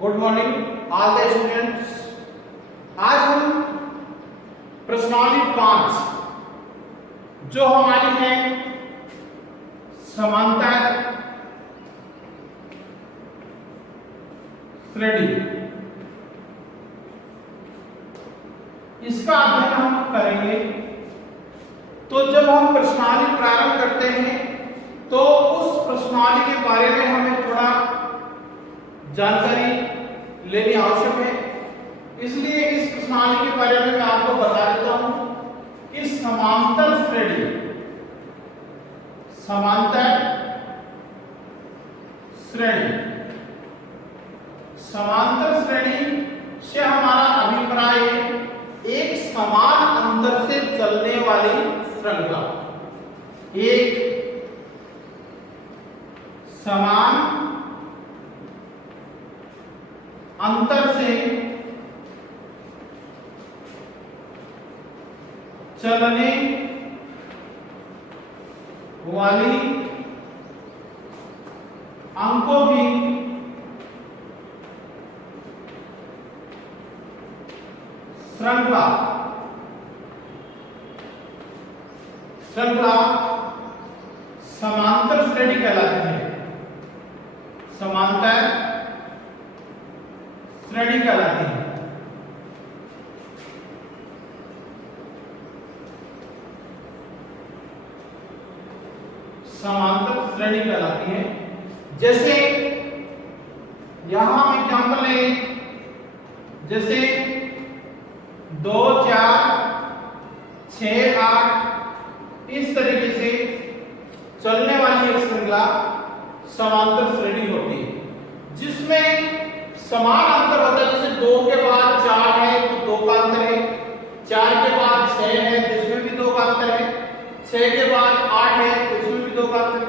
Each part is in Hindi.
Good morning all the students. आज हम प्रश्नावली 5 जो हमारी है समांतर श्रेणी, इसका अध्ययन हम करेंगे। तो जब हम प्रश्नावली प्रारंभ करते हैं तो उस प्रश्नावली के बारे में हमें थोड़ा जानकारी लेनी आवश्यक है। इसलिए इस प्रश्नावली के बारे में मैं आपको बता देता हूं कि समांतर श्रेणी से हमारा अभिप्राय एक समान अंतर से चलने वाली श्रृंखला, एक समान अंतर से चलने वाली अंकों की श्रृंखला समांतर श्रेणी कहलाती है। समांतर श्रेणी कहलाती है। समांतर श्रेणी कहलाती है। जैसे यहां हम एग्जांपल लें, जैसे 2 4 6 8 इस तरीके से चलने वाली एक श्रृंखला समांतर श्रेणी होती है, जिसमें समान अंतर होता है। जैसे 2 के बाद 4 है तो 2 का अंतर है, 4 के बाद 6 है तो इसमें भी 2 का अंतर है, 6 के बाद 8 है तो इसमें भी 2 का अंतर है।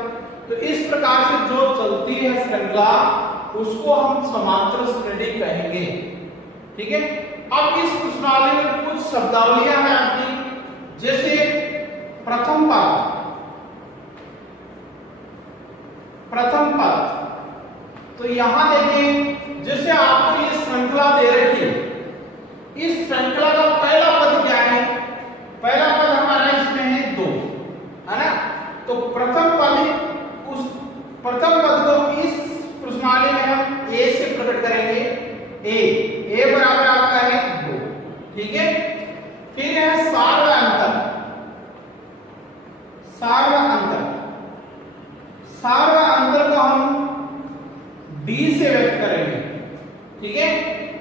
तो इस प्रकार से जो चलती है श्रृंखला उसको हम समांतर श्रेणी कहेंगे। ठीक है। अब इस प्रश्नावली में कुछ शब्दावलियां हैं आपकी, जैसे प्रथम पद। तो यहां देखें, जैसे आपको ये श्रृंखला दे रखी है, इस श्रृंखला का पहला पद क्या है? पहला पद हमारा इसमें है 2, है ना। तो प्रथम पद को इस प्रश्नावली में हम ए से प्रकट करेंगे। ए बराबर आपका है 2। ठीक है। फिर है सार्व अंतर को हम डी से व्यक्त करेंगे। ठीक है।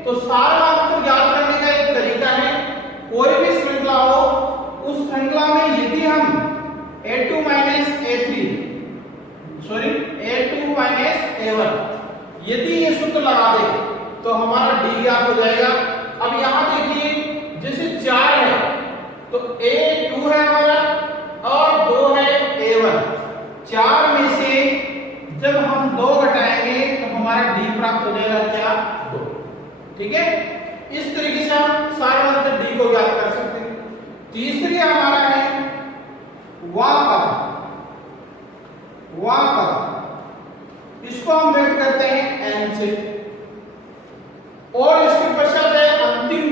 तो सार्व अंतर ज्ञात करने का एक तरीका है, कोई भी श्रृंखला हो, उस श्रृंखला में यदि हम a2 a1 यदि ये सूत्र लगा दे तो हमारा डी ज्ञात हो जाएगा। अब यहां देखिए, जैसे 4 है तो a2 है हमारा और 2 है a1। 4 में से जब हम 2 घटाएंगे तो हमारा डी प्राप्त हो जाएगा क्या? 2। ठीक है। इस तरीके से हम सारे अंतर डी को ज्ञात कर सकते हैं। तीसरी हमारा है वा पद। इसको हम व्यक्त करते हैं एन से, और इसके पश्चात है अंतिम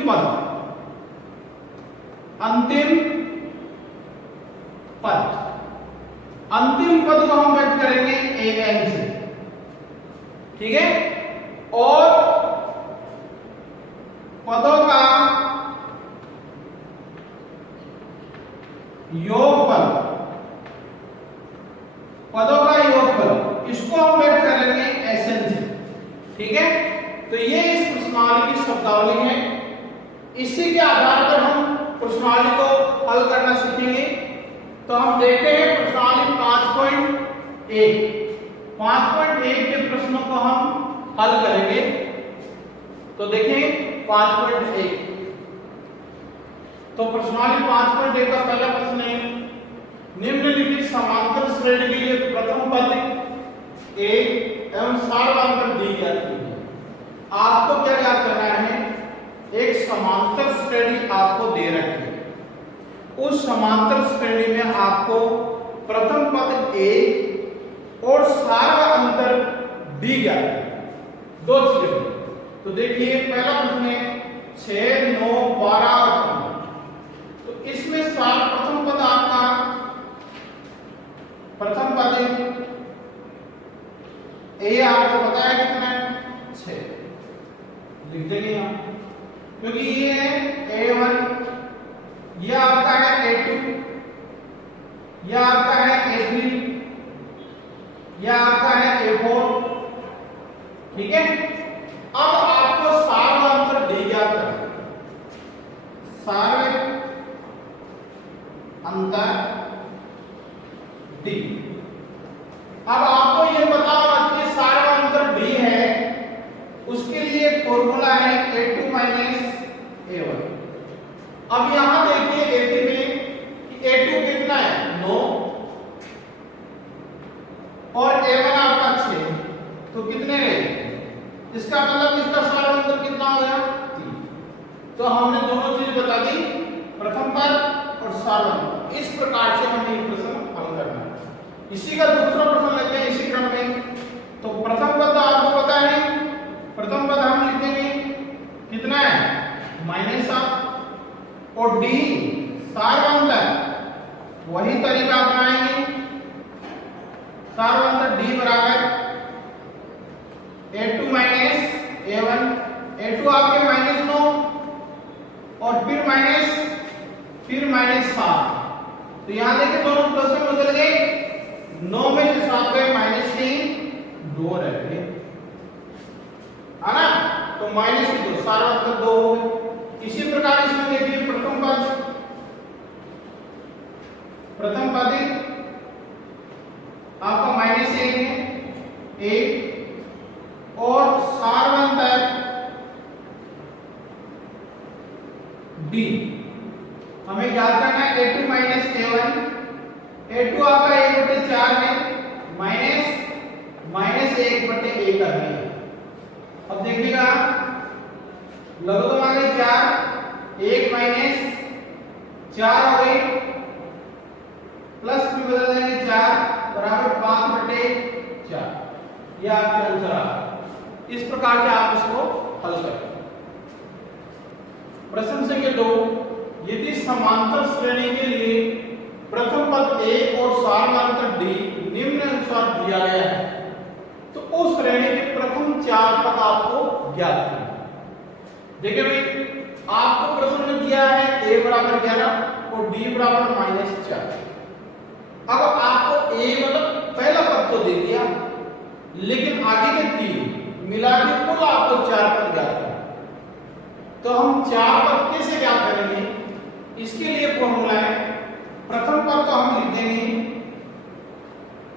पद को हम व्यक्त करेंगे एन से। ठीक है। और पदों का योगफल इसको हम व्यक्त करेंगे एसएन से। ठीक है। तो ये इस प्रश्नावली की शब्दावली है। इसी के आधार पर हम प्रश्नावली को हल करना सीखेंगे। तो हम देखते हैं प्रश्नावली 5.1 के प्रश्नों को हम हल करेंगे। तो देखें 5.1। तो प्रश्नावली 5.1 का पहला प्रश्न है, निम्नलिखित समांतर श्रेणी के लिए प्रथम पद ए एवं सार्व अंतर डी ज्ञात कीजिए। आपको क्या ज्ञात करना है? एक समांतर श्रेणी आपको दे रखी है, उस समांतर श्रेणी में आपको प्रथम पद ए और सारा अंतर डी ज्ञात, दो चीजें। तो देखिए पहला प्रश्न है 6, 9, 12 और 15। तो इसमें प्रथम पद आपका प्रथम पद ए आपको पता है कितना है 6, लिख देंगे यहाँ, क्योंकि ये है A1, ये आपका है A2, ये आपका है A3, ये आपका है A4। ठीक है, अब आपको सार्वधातुक डी ज्ञात करना है। सार्वधातुक डी, अब आपको ये पता होगा कि सार्वधातुक डी है, उसके लिए फॉर्मूला है A2 A1। अब यहां देखिए A2 में कि A2 कितना है 9 और A1 आपका 6, तो कितने गए? इसका मतलब इसका सार्वधातुक कितना हो गया 3। तो हमने दोनों चीज बता दी, प्रथम पद और सार्वधातुक। इस प्रकार से हमें ये प्रश्न हल करना है। इसी का दूसरा प्रश्न लेते हैं इसी क्रम में। तो प्रथम पद आपको पता है, प्रथम पद हम लिख देंगे कितना है -7 और डी सार्वधातुक, वही तरीका अपनाएंगे। सार्वधातुक डी बराबर A2 A1, A2 आपके -9 और फिर -7। तो यहां देखिए दोनों प्लस में बदल गए, 9 में से 7 गए -3, 2 रह गए, है ना? तो -2 सार्वधातुक 2 हो गए। इसी प्रकार इसमें देखिए प्रथम पद आपका -1 है 1 और सार्वधातुक डी हमें याद करना है A2 A1। A2 आपका 1/4 है, -1/1 करनी है। अब देखिएगा लघुत्तम आ गई 4, 1 -4 हो गई, प्लस में बदल देंगे 4 बराबर 5/4। यह आपका आंसर आ गया। इस प्रकार से आप इसको हल करें। प्रश्न संख्या 2, यदि समांतर श्रेणी के लिए प्रथम पद A और सार्वधातुक D निम्न अनुसार दिया गया है, तो उस श्रेणी के प्रथम 4 पद आपको ज्ञात करना है। देखिए भाई, आपको प्रश्न में दिया है A बराबर 11 और D बराबर -4। अब आपको A मतलब पहला पद तो दे दिया, लेकिन आगे के 3 मिला के कुल आपको 4 पद ज्ञात करना। तो हम 4 पद कैसे ज्ञात करेंगे? इसके लिए फॉर्मूला है, प्रथम पद तो हम लिख देंगे,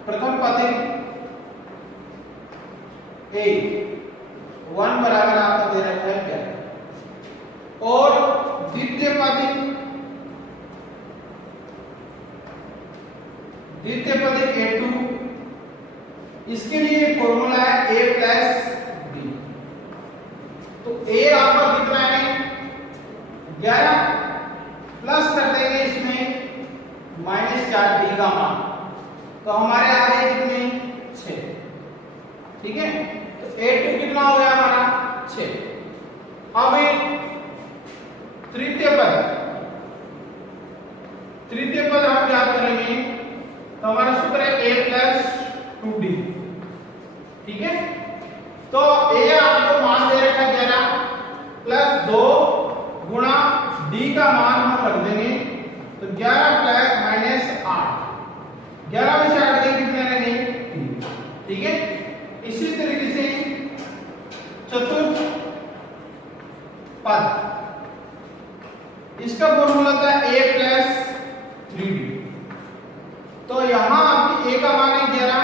प्रथम पद A1 बराबर आपका दे रखा है 11 और द्वितीय पद A2, इसके लिए फॉर्मूला है A प्लस B। तो A आपका कितना है 11, प्लस कर देंगे इसमें -4 D का मान, तो हमारे आ गए कितने 6। ठीक है, तो A2 कितना हो गया हमारा 6। अब तृतीय पद हम याद करेंगे, तो हमारा सूत्र है A प्लस 2D। ठीक है, तो A आपको मान दे रखा 11 प्लस 2 गुणा D का मान हम रख देंगे, तो 11 प्लस -8, 11 में से 8 गए कितने रहेंगे 3। ठीक है, इसी तरीके से चतुर्थ पद, इसका फॉर्मूला था A प्लस 3D। तो यहां आपकी A का मान है 11,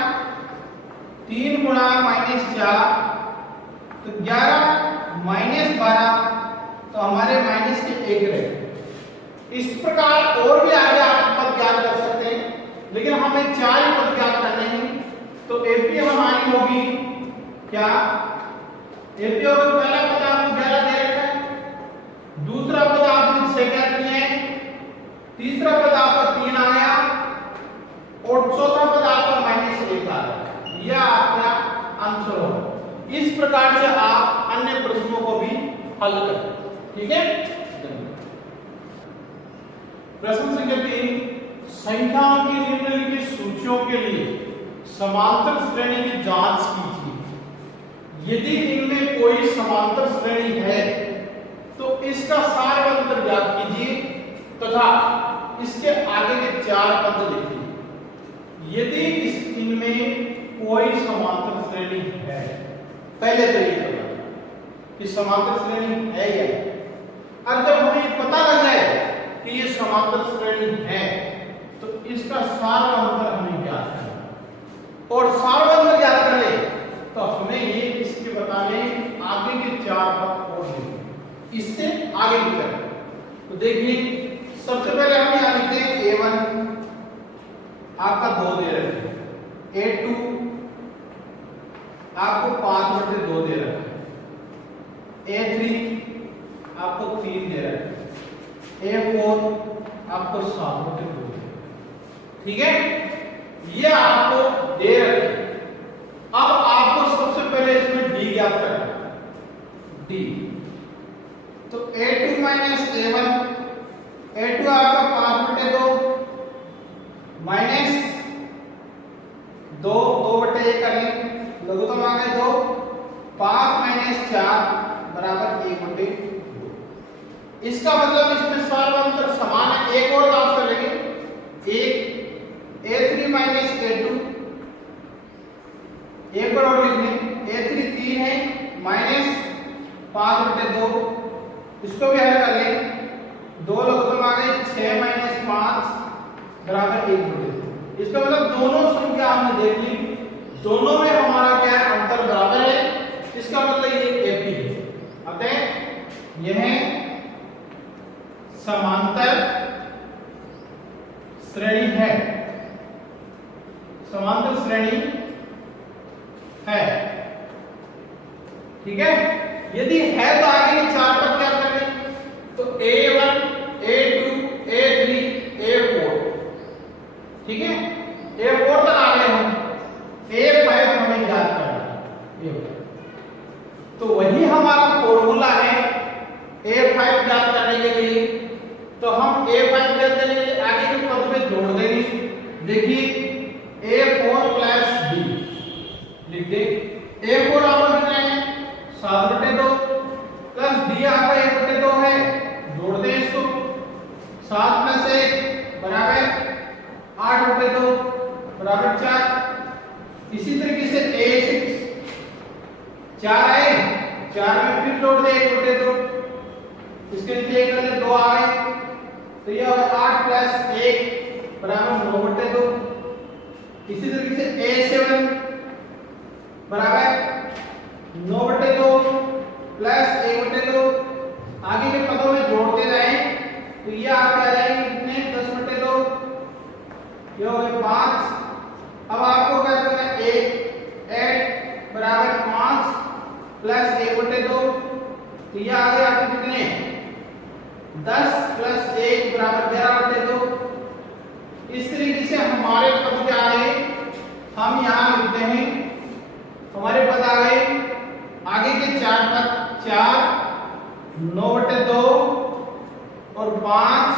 3 गुणा -4, तो 11 -12, तो हमारे माइनस के 1 रहे। इस प्रकार और भी आगे आप पद ज्ञात कर सकते हैं, लेकिन हमें 4 पद ज्ञात करने हैं। तो एपी हमारी होगी क्या, एपी होगा पहला पद आपको 11 दे रखा है, दूसरा पद आपने 6 ज्ञात किए हैं, तीसरा पद आपका 3 आ गया और चौथा पद आपका -1 आ गया। यह आपका आंसर होगा। इस प्रकार से आप अन्य प्रश्नों को भी हल करें। ठीक है। प्रश्न संख्या 3, संख्याओं की निम्नलिखित सूचियों के लिए समांतर श्रेणी की जांच कीजिए। यदि इनमें कोई समांतर श्रेणी है तो इसका सारवंतर ज्ञात कीजिए तथा इसके आगे के 4 पद लिखिए। यदि इनमें कोई समांतर श्रेणी है, पहले तो ये पता कि समांतर श्रेणी है या नहीं। अब जब हमें पता लग जाए कि ये समांतर श्रेणी है तो इसका सारवंतर हमें ज्ञात करना, और सारवंतर ज्ञात कर ले तो हमें ये इसके बताने आगे के 4 पद और लिखने, इससे आगे की तरफ। तो देखिए सबसे पहले हम यहां लिखते हैं A1 आपका 2 दे रहे हैं, A2 आपको 5/2 दे रहा है, A3 आपको 3 दे रहा है, A4 आपको 7/2 दे रहा है। ठीक है, ये आपको दे रखे। अब आपको सबसे पहले इसमें D ज्ञात करना है, D। तो A2 माइनस A1, A2 आपका 5/2 माइनस 2/1 कर लें, लघुत्तम आ गए 2, 5 माइनस 4 बराबर 1/2। इसका मतलब इसमें सारवंतर समान है। एक और बात कर लेंगे, एक A3 माइनस A2, एक और लिख लें, A3 3 है माइनस 5/2, इसको भी हल कर लें, 2 लघुत्तम आ गए 6 माइनस 5 बराबर 1/2। इसका मतलब दोनों संख्या हमने देख ली, दोनों में हमारा क्या है, अंतर बराबर है। इसका मतलब ये AP है, अतः यह समांतर श्रेणी है, समांतर श्रेणी है। ठीक है, यदि है तो आगे के 4 पद क्या करेंगे, तो A1 A2 A3 A4। ठीक है, A4 तक आ गए हम, A5 हमें याद करना है। तो वही हमारा फॉर्मूला है A5 याद करने के लिए। तो हम A5 करते हैं, आगे के पद में जोड़ देंगे। देखिए A4 प्लस B लिख दे। A4 आपको कितना है, 7/2 प्लस B आपका 1/2 है, जोड़ दें इसको, 7 प्लस 1 बराबर 8/2 बराबर 4। इसी तरीके से A6 4 आए, 4 में फिर जोड़ दे 1/2, इसके नीचे 1 कर ले 2 आ गए, तो ये होगा 8 प्लस 1 बराबर 9/2। इसी तरीके से A7 बराबर 9/2 प्लस 1/2, आगे के पदों में जोड़ते जाएं तो ये आपके आ जाएंगे कितने, 10/2, ये हो गए 5। अब आपको क्या करना है, 8 बराबर 5 प्लस 1/2, तो ये आ गए आपके कितने, 10 प्लस 1 बराबर 11/2। इस तरीके से हमारे पद क्या आए, हम यहाँ लिखते हैं, हमारे पद आ गए आगे के 4 पद, 4 9/2 और 5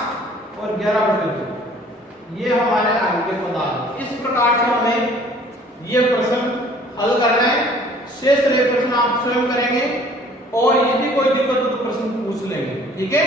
और 11/2, ये हमारे आगे के पद आ गए। इस प्रकार से हमें ये प्रश्न हल करना है। शेष रहे प्रश्न आप स्वयं करेंगे, और यदि कोई दिक्कत हो तो प्रश्न पूछ लेंगे। ठीक है।